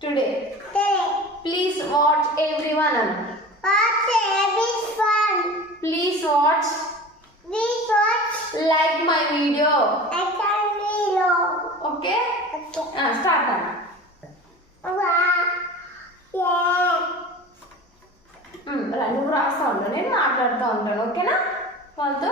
Today. Please watch everyone. Please watch. Like my video. Okay? Start now. నువ్వు రాస్తా ఉంటాను, నేను మాట్లాడుతూ ఉంటాను. ఓకేనా వాళ్ళతో?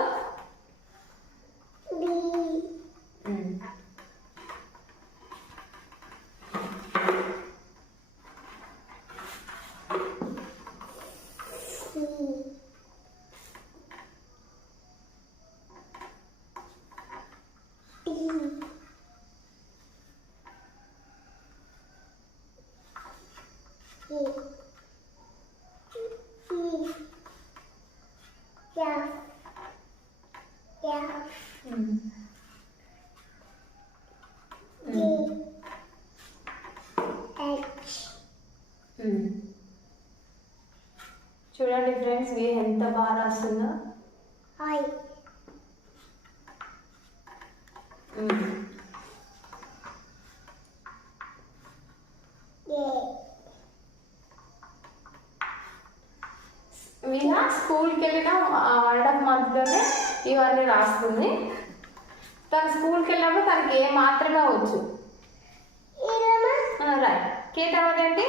చూడండి ఫ్రెండ్స్, మీరు ఎంత బాగా రాస్తుందో. మీనా స్కూల్కి వెళ్ళిన 1.5 monthలోనే ఇవన్నీ రాస్తుంది. తను స్కూల్కి వెళ్ళినప్పుడు తనకి ఏ మాత్రమే వచ్చు. రైట్. కే తర్వాత ఏంటి?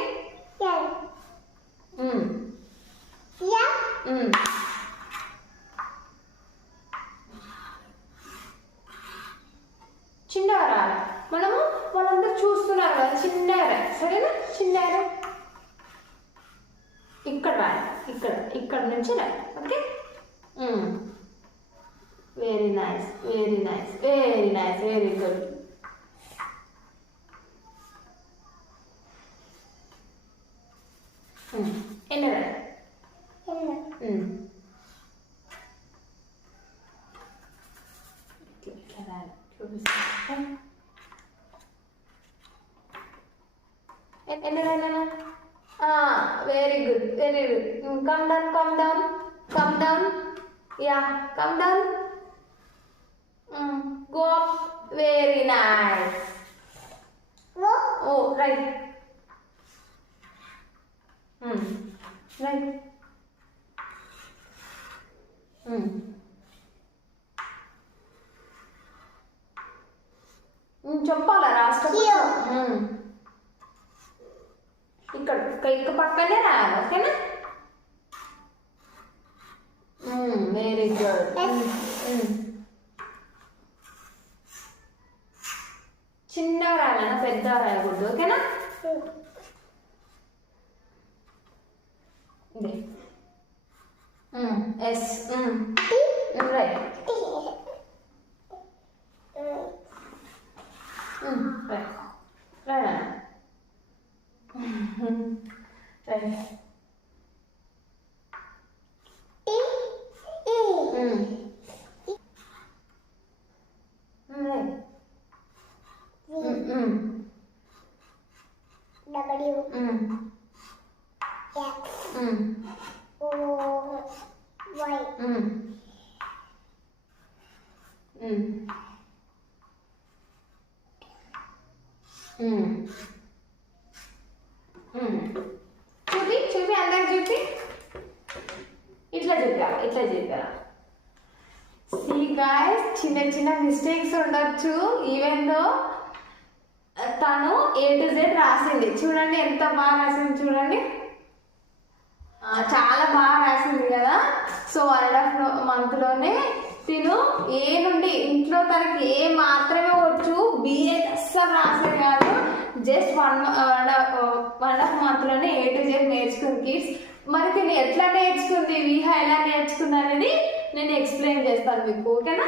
చిన్నగా రాలి. మనము వాళ్ళందరూ చూస్తున్నారు కదా, చిన్నగా రాయి. సరేనా? చిన్నగా ఇక్కడ రాయి, ఇక్కడ నుంచి రాయి. Okay? Very nice, very nice, very nice, very good. ఎన్న రాయి. ఎన్న రాయినా? Very good, very good. Come down, come down, come down. Yeah, come down. Go up. Very nice. Oh, right. Right. చెప్పాలా రాష్ట్రం? ఇక్కడ పక్కనే రాయాలి. ఓకేనా? Very good. చిన్నగా రాయాలన్నా, పెద్దగా రాయకూడదు. ఓకేనా? ఎస్. రైట్. రైట్. రాయనా? Right. Right. W. X. O. Y. చూపి అందరికి చూపి. ఇట్లా చెప్పారా? సీ గాయ్స్, చిన్న మిస్టేక్స్ ఉండొచ్చు. ఈవెన్ దో తను A to Z రాసింది. చూడండి ఎంత బాగా రాసింది. చూడండి, చాలా బాగా రాసింది కదా. సో 1.5 monthలోనే తిను ఏ నుండి ఇంట్లో తనకి ఏ మాత్రమే వచ్చు, బిఏ అస్సలు రాసేది కాదు. జస్ట్ 1.5 monthలోనే A to Z నేర్చుకుంది కిడ్స్. మరి తిని ఎట్లా నేర్చుకుంది, విహా ఎలా నేర్చుకుంది అనేది నేను ఎక్స్ప్లెయిన్ చేస్తాను మీకు. ఓకేనా?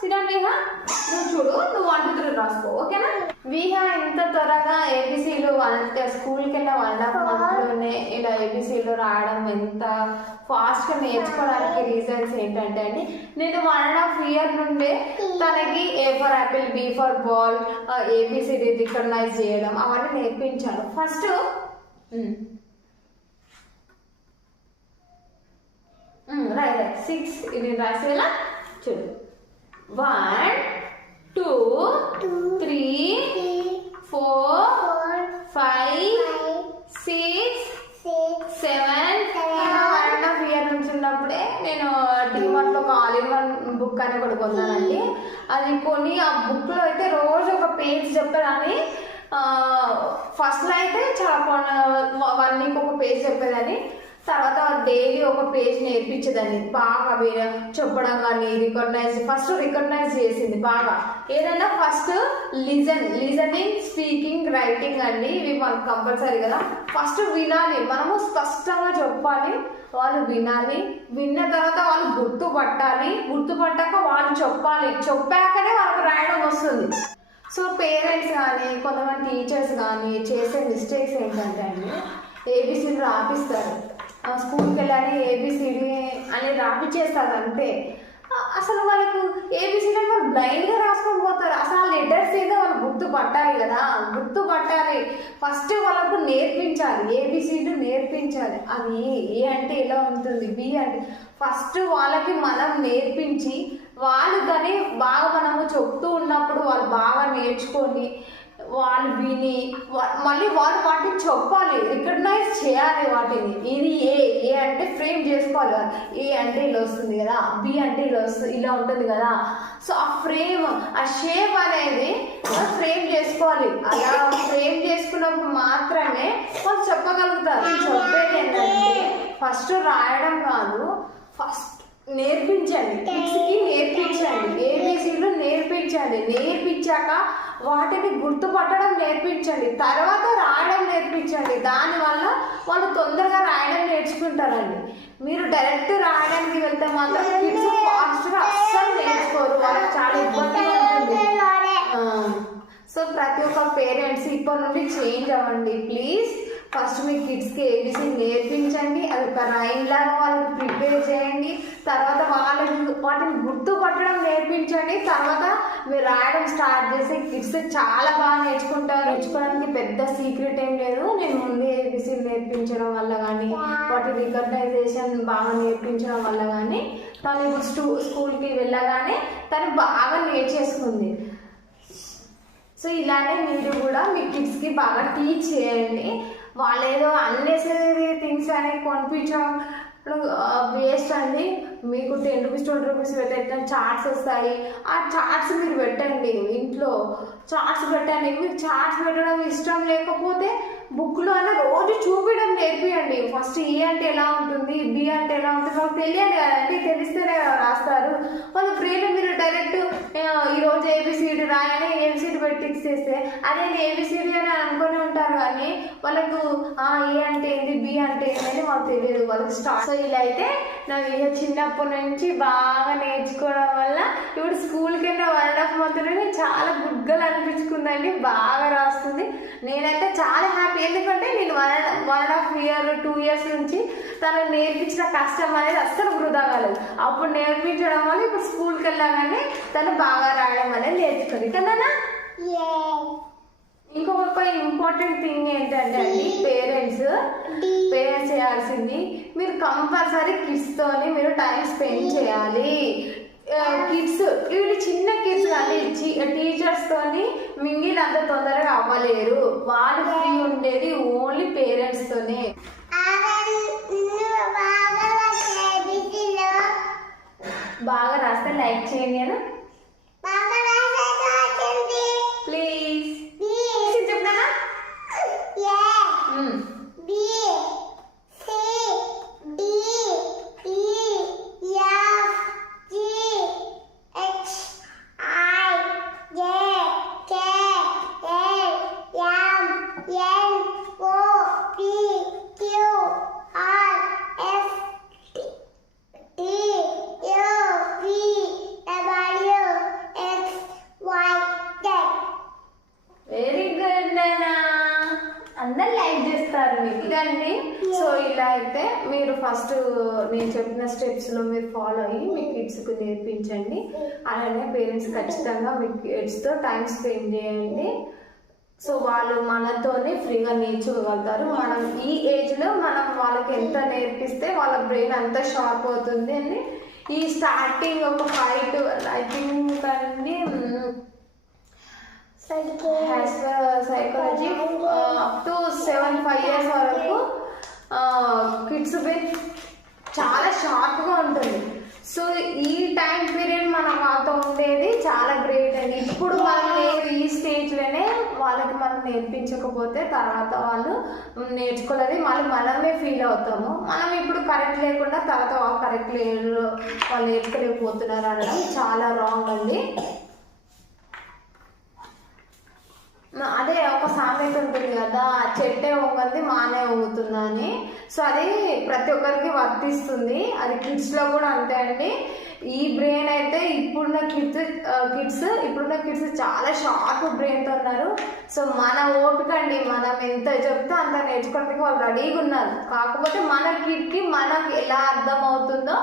సిడౌన్ విహా, నువ్వు చూడు, నువ్వు 1 to 3 రాసుకో. ఓకేనా? విహా ఇంత త్వరగా ఏబిసిలు స్కూల్కి వెళ్ళిన 1.5 monthలోనే ఇలా ఏబిసిలు రాయడం ఎంత ఫాస్ట్గా నేర్చుకోవడానికి రీజన్స్ ఏంటంటే అండి, నేను 1.5 year నుండే తనకి A for apple, B for ball, ABCD recognize చేయడం అవన్నీ నేర్పించాను. ఫస్ట్ రైట్ 6 ఇది రాసేలా చూడు. 1 2 3 4 5 ఆ బుక్లో అయితే రోజు ఒక పేజ్ చెప్పేదాన్ని. ఫస్ట్లో అయితే చాలా 1 వీక్ ఒక పేజ్ చెప్పేదాన్ని, తర్వాత డైలీ ఒక పేజ్ నేర్పించేదాన్ని. బాగా చెప్పడం కానీ ఫస్ట్ రికగ్నైజ్ చేసింది బాగా. ఏదైనా ఫస్ట్ లిజనింగ్, స్పీకింగ్, రైటింగ్ అండి, ఇవి మనకు కంపల్సరీ కదా. ఫస్ట్ వినాలి, మనము స్పష్టంగా చెప్పాలి, వాళ్ళు వినాలి, విన్న తర్వాత వాళ్ళు గుర్తుపట్టాక వాళ్ళు చెప్పాకనే వాళ్ళకి రాయడం వస్తుంది. సో పేరెంట్స్ కానీ కొంతమంది టీచర్స్ కానీ చేసే మిస్టేక్స్ ఏంటంటే అండి, ఏబిసిడి రాపిస్తారు, స్కూల్కి వెళ్ళాలి ఏబిసిడి అని రాపిచ్చేస్తారు అంతే. అసలు వాళ్ళకు ఏబిసిడి అని వాళ్ళు బ్లైండ్గా రాసుకొని పోతారు. అసలు ఆ లెటర్స్ ఏదో వాళ్ళు గుర్తుపట్టాలి కదా, ఫస్ట్ వాళ్ళకు నేర్పించాలి, ఏబిసిడి నేర్పించాలి. అది ఏ అంటే ఎలా ఉంటుంది, బి అంటే ఫస్ట్ వాళ్ళకి మనం నేర్పించి, వాళ్ళు దాన్ని బాగా మనము చెప్తూ ఉన్నప్పుడు వాళ్ళు బాగా నేర్చుకొని వాళ్ళు విని మళ్ళీ వాళ్ళు వాటిని చెప్పాలి, రికగ్నైజ్ చేయాలి వాటిని. ఇది ఏ అంటే ఫ్రేమ్ చేసుకోవాలి, ఏ అంటే ఇలా వస్తుంది కదా, బి అంటే ఇలా ఉంటుంది కదా. సో ఆ ఫ్రేమ్, ఆ షేప్ అనేది ఫ్రేమ్ చేసుకోవాలి. అలా ఫ్రేమ్ చేసుకున్నప్పుడు మాత్రమే వాళ్ళు చెప్పగలుగుతారు. చెప్పేది ఏంటంటే ఫస్ట్ రాయడం కాదు, ఫస్ట్ నేర్పించండి, కిడ్స్కి నేర్పించండి, ఏబిసిలు నేర్పించాక వాటిని గుర్తుపట్టడం నేర్పించండి, తర్వాత రాయడం నేర్పించండి. దానివల్ల వాళ్ళు తొందరగా రాయడం నేర్చుకుంటారండి. మీరు డైరెక్ట్ రాయడానికి వెళ్తే మాత్రం కిడ్స్ ఫాస్ట్గా అస్సలు నేర్చుకోరు, వాళ్ళకి చాలా ఇబ్బందిగా ఉంటుంది. సో ప్రతి ఒక్క పేరెంట్స్ ఇప్పటి నుండి చేంజ్ అవ్వండి ప్లీజ్. ఫస్ట్ మీ కిడ్స్కి ఏబిసి నేర్పించండి, అది ఒక రైమ్ లాగా వాళ్ళకి ప్రిపేర్ చేయండి, తర్వాత వాటిని గుర్తుపట్టడం నేర్పించండి, తర్వాత మీరు రాయడం స్టార్ట్ చేసి కిడ్స్ చాలా బాగా నేర్చుకుంటారు. నేర్చుకోవడానికి పెద్ద సీక్రెట్ ఏం లేదు, నేను ముందే ఏబిసి నేర్పించడం వల్ల కానీ వాటి రికగ్నైజేషన్ బాగా నేర్పించడం వల్ల కానీ తను ఇప్పుడు స్కూల్కి వెళ్ళగానే తను బాగా నేర్చేసుకుంది. సో ఇలానే మీరు కూడా మీ కిడ్స్కి బాగా టీచ్ చేయండి. వాళ్ళు ఏదో అన్నెసరీ థింగ్స్ అని కొనిపించడం వేస్ట్ అండి. మీకు 10 రూపీస్ 20 రూపీస్ పెట్టే చార్ట్స్ వస్తాయి, ఆ చార్ట్స్ మీరు పెట్టండి, ఇంట్లో చార్ట్స్ పెట్టండి. మీకు చార్ట్స్ పెట్టడం ఇష్టం లేకపోతే బుక్లో అయినా రోజు చూపించడం నేర్పియండి. ఫస్ట్ ఏ అంటే ఎలా ఉంటుంది, బి అంటే ఎలా ఉంటుంది వాళ్ళకి తెలియాలి కదండి, తెలిస్తేనే రాస్తారు వాళ్ళు బ్రెయిన్. మీరు డైరెక్ట్ ఈరోజు ఏబిసిడి రాయని ఏబిసిడి పెట్టి చేస్తే అదే ఏబిసిడి అని అనుకుని ఉంటారు, కానీ వాళ్ళకు ఏ అంటే ఏంటి, బి అంటే ఏంటని వాళ్ళకి తెలియదు, వాళ్ళకి స్టార్ట్. సో ఇలా అయితే నా చిన్నప్పటి నుంచి బాగా నేర్చుకోవడం వల్ల ఇప్పుడు స్కూల్కి వెళ్ళిన 1.5 month చాలా గుడ్గలు అనిపించుకుందండి, బాగా రాస్తుంది. నేనైతే చాలా హ్యాపీ, ఎందుకంటే నేను 1.5 year 2 years నుంచి తను నేర్పించిన కష్టం అనేది అస్సలు వృధా కాలేదు. అప్పుడు నేర్పించడం వల్ల ఇప్పుడు స్కూల్కి వెళ్ళగానే తను బాగా రాయడం అనేది నేర్చుకుంది కదా. ఇంకొక ఇంపార్టెంట్ థింగ్ ఏంటంటే అండి, పేరెంట్స్ చేయాల్సింది, మీరు కంపల్సరీ కిడ్స్తోని మీరు టైం స్పెండ్ చేయాలి. కిడ్స్ వీళ్ళు చిన్న కిడ్స్ కానీ టీచర్స్ తోని మింగిల్ అంత తొందరగా అవ్వలేరు, వాళ్ళు ఫ్రీ ఉండేది ఓన్లీ పేరెంట్స్ తోనే. బాగా రాస్తే లైక్ చేయండి కదా ప్లీజ్. చెప్పనా అందరు లైక్ చేస్తారు మీకు ఇదండి. సో ఇలా అయితే మీరు ఫస్ట్ నేను చెప్పిన స్టెప్స్లో మీరు ఫాలో అయ్యి మీ కిడ్స్కి నేర్పించండి. అలానే పేరెంట్స్ ఖచ్చితంగా మీ కిడ్స్తో టైం స్పెండ్ చేయండి. సో వాళ్ళు మనతోనే ఫ్రీగా నేర్చుకోగలుగుతారు. మనం ఈ ఏజ్లో మనం వాళ్ళకి ఎంత నేర్పిస్తే వాళ్ళ బ్రెయిన్ అంత షార్ప్ అవుతుంది అని ఈ స్టార్టింగ్ ఒక 5 to I think అండి సైకాలజీ అప్ టు 7-5 years వరకు కిడ్స్ బ్రెయిన్ చాలా షార్ప్గా ఉంటుంది. సో ఈ టైం పీరియడ్ మనం వాళ్ళతో ఉండేది చాలా గ్రేట్ అండి. ఇప్పుడు మనం ఈ స్టేజ్లోనే వాళ్ళకి మనం నేర్పించకపోతే తర్వాత వాళ్ళు నేర్చుకోలేదు, మనమే ఫీల్ అవుతాము. మనం ఇప్పుడు కరెక్ట్ లేకుండా తర్వాత వాళ్ళు కరెక్ట్ లేదు, వాళ్ళు నేర్చుకోలేకపోతున్నారు అనడం చాలా రాంగ్ అండి. అదే ఒక సామెత ఉంటుంది కదా, చెట్టే వంగంది మానే వంగుతుందా అని. సో అది ప్రతి ఒక్కరికి వర్తిస్తుంది. అది కిడ్స్లో కూడా అంతే అండి. ఈ బ్రెయిన్ అయితే ఇప్పుడున్న కిడ్స్ చాలా షార్ప్ బ్రెయిన్తో ఉన్నారు. సో మన ఓపిక అండి, మనం ఎంత చెప్తే అంత నేర్చుకోవడానికి వాళ్ళు రెడీగా ఉన్నారు. కాకపోతే మన కిడ్కి మనకు ఎలా అర్థం అవుతుందో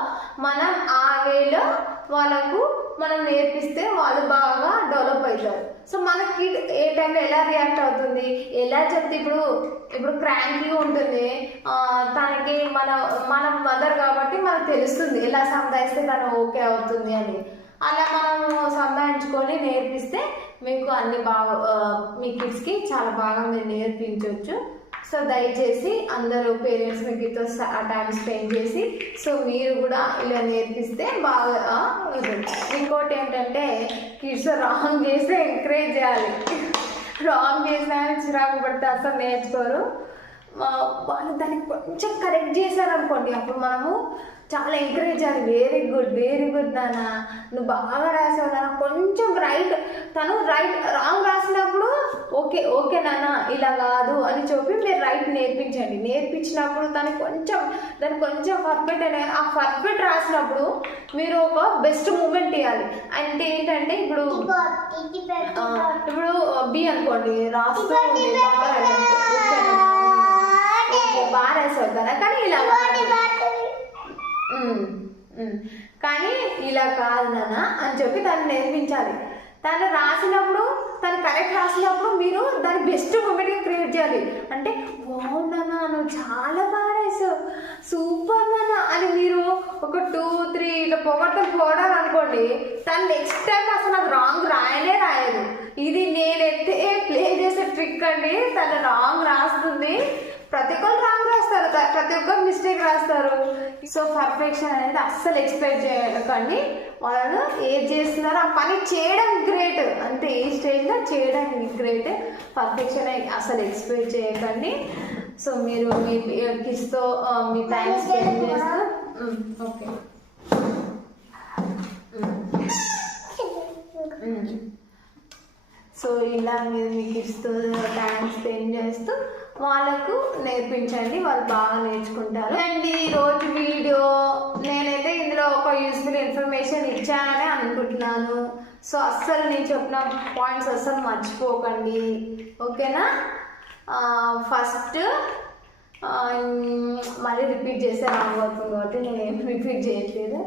మనం ఆ వేలో వాళ్ళకు మనం నేర్పిస్తే వాళ్ళు బాగా డెవలప్ అవుతారు. సో మన కిడ్ ఏ టైంలో ఎలా రియాక్ట్ అవుతుంది, ఎలా చెప్తే ఇప్పుడు క్రాంకీగా ఉంటుంది తనకి మన మదర్ కాబట్టి మనకు తెలుస్తుంది ఎలా సంధాయిస్తే తను ఓకే అవుతుంది అని. అలా మనము సంధాయించుకొని నేర్పిస్తే మీకు అన్ని బాగా మీ కిడ్స్కి చాలా బాగా మీరు నేర్పించవచ్చు. సో దయచేసి అందరూ పేరెంట్స్ మీతో టైం స్పెండ్ చేసి సో మీరు కూడా ఇలా నేర్పిస్తే బాగా. ఇంకోటి ఏంటంటే కిడ్స్ రాంగ్ చేస్తే ఎంకరేజ్ చేయాలి. రాంగ్ చేసినా చిరాకు పడితే అసలు నేర్చుకోరు. వాళ్ళు దాన్ని కొంచెం కరెక్ట్ చేశారనుకోండి, అప్పుడు మనము చాలా ఎంకరేజ్ చేయాలి. వెరీ గుడ్ నాన్న, నువ్వు బాగా రాసావు నాన్న, కొంచెం తను రాంగ్ రాసినప్పుడు ఓకే నాన్న ఇలా కాదు అని చెప్పి మీరు రైట్ నేర్పించండి. నేర్పించినప్పుడు దాన్ని కొంచెం పర్ఫెక్ట్ అనేది ఆ పర్ఫెక్ట్ రాసినప్పుడు మీరు ఒక బెస్ట్ మూమెంట్ ఇవ్వాలి. అంటే ఏంటంటే ఇప్పుడు బి అనుకోండి, రాస్తూ బాగా రాసావు కదా, కానీ ఇలా కానీ ఇలా కాదు నాన్న అని చెప్పి దాన్ని నేర్పించాలి. తను కరెక్ట్ రాసినప్పుడు మీరు దాని బెస్ట్ మూమెంట్గా క్రియేట్ చేయాలి. అంటే బాగున్నానా, నువ్వు చాలా బాగా రాసావు, సూపర్ నాన్న అని మీరు ఒక 2-3 ఇట్లా పొగడాలి అనుకోండి, తను నెక్స్ట్ టైం అసలు అది రాంగ్ రాయదు. ఇది నేనైతే ప్లే చేసే ట్రిక్ అండి. తను రాంగ్ రాస్తుంది, ప్రతి ఒక్కరు రాంగ్ రాస్తారు, ప్రతి ఒక్కరు మిస్టేక్ రాస్తారు. సో పర్ఫెక్షన్ అనేది అస్సలు ఎక్స్పెక్ట్ చేయకండి. వాళ్ళు ఏది చేస్తున్నారో ఆ పని చేయడం గ్రేట్, అంటే ఏ స్టేజ్లో చేయడానికి గ్రేట్. పర్ఫెక్షన్ అసలు ఎక్స్పెక్ట్ చేయకండి. సో మీరు మీ కిడ్స్తో మీ టైం స్పెండ్ చేస్తారు. ఓకే సో ఇలా మీరు మీ కిడ్స్తో టైం స్పెండ్ చేస్తూ వాళ్ళకు నేర్పించండి, వాళ్ళు బాగా నేర్చుకుంటారు. అండ్ ఈరోజు వీడియో నేనైతే ఇందులో ఒక యూస్ఫుల్ ఇన్ఫర్మేషన్ ఇచ్చానని అనుకుంటున్నాను. సో అస్సలు నేను చెప్పిన పాయింట్స్ అస్సలు మర్చిపోకండి, ఓకేనా? ఫస్ట్ మళ్ళీ రిపీట్ చేస్తే రాంగ్ అవుతుంది కాబట్టి నేనేం రిపీట్ చేయట్లేదు.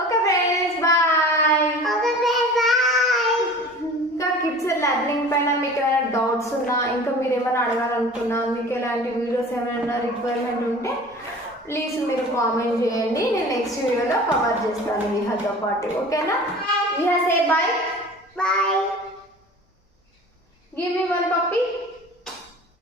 Okay friends, bye. ఇంకా కిడ్స్ లెర్నింగ్ పైన మీకు ఏమైనా డౌట్స్ ఉన్నా, ఇంకా మీరు ఏమైనా అడగాలనుకున్నా, మీకు ఎలాంటి వీడియోస్ ఏమైనా రిక్వైర్మెంట్ ఉంటే ప్లీజ్ మీరు కామెంట్ చేయండి. నేను నెక్స్ట్ వీడియోలో కవర్ చేస్తాను విహాతో పాటు, ఓకేనా? Viha say bye. Bye. Give me one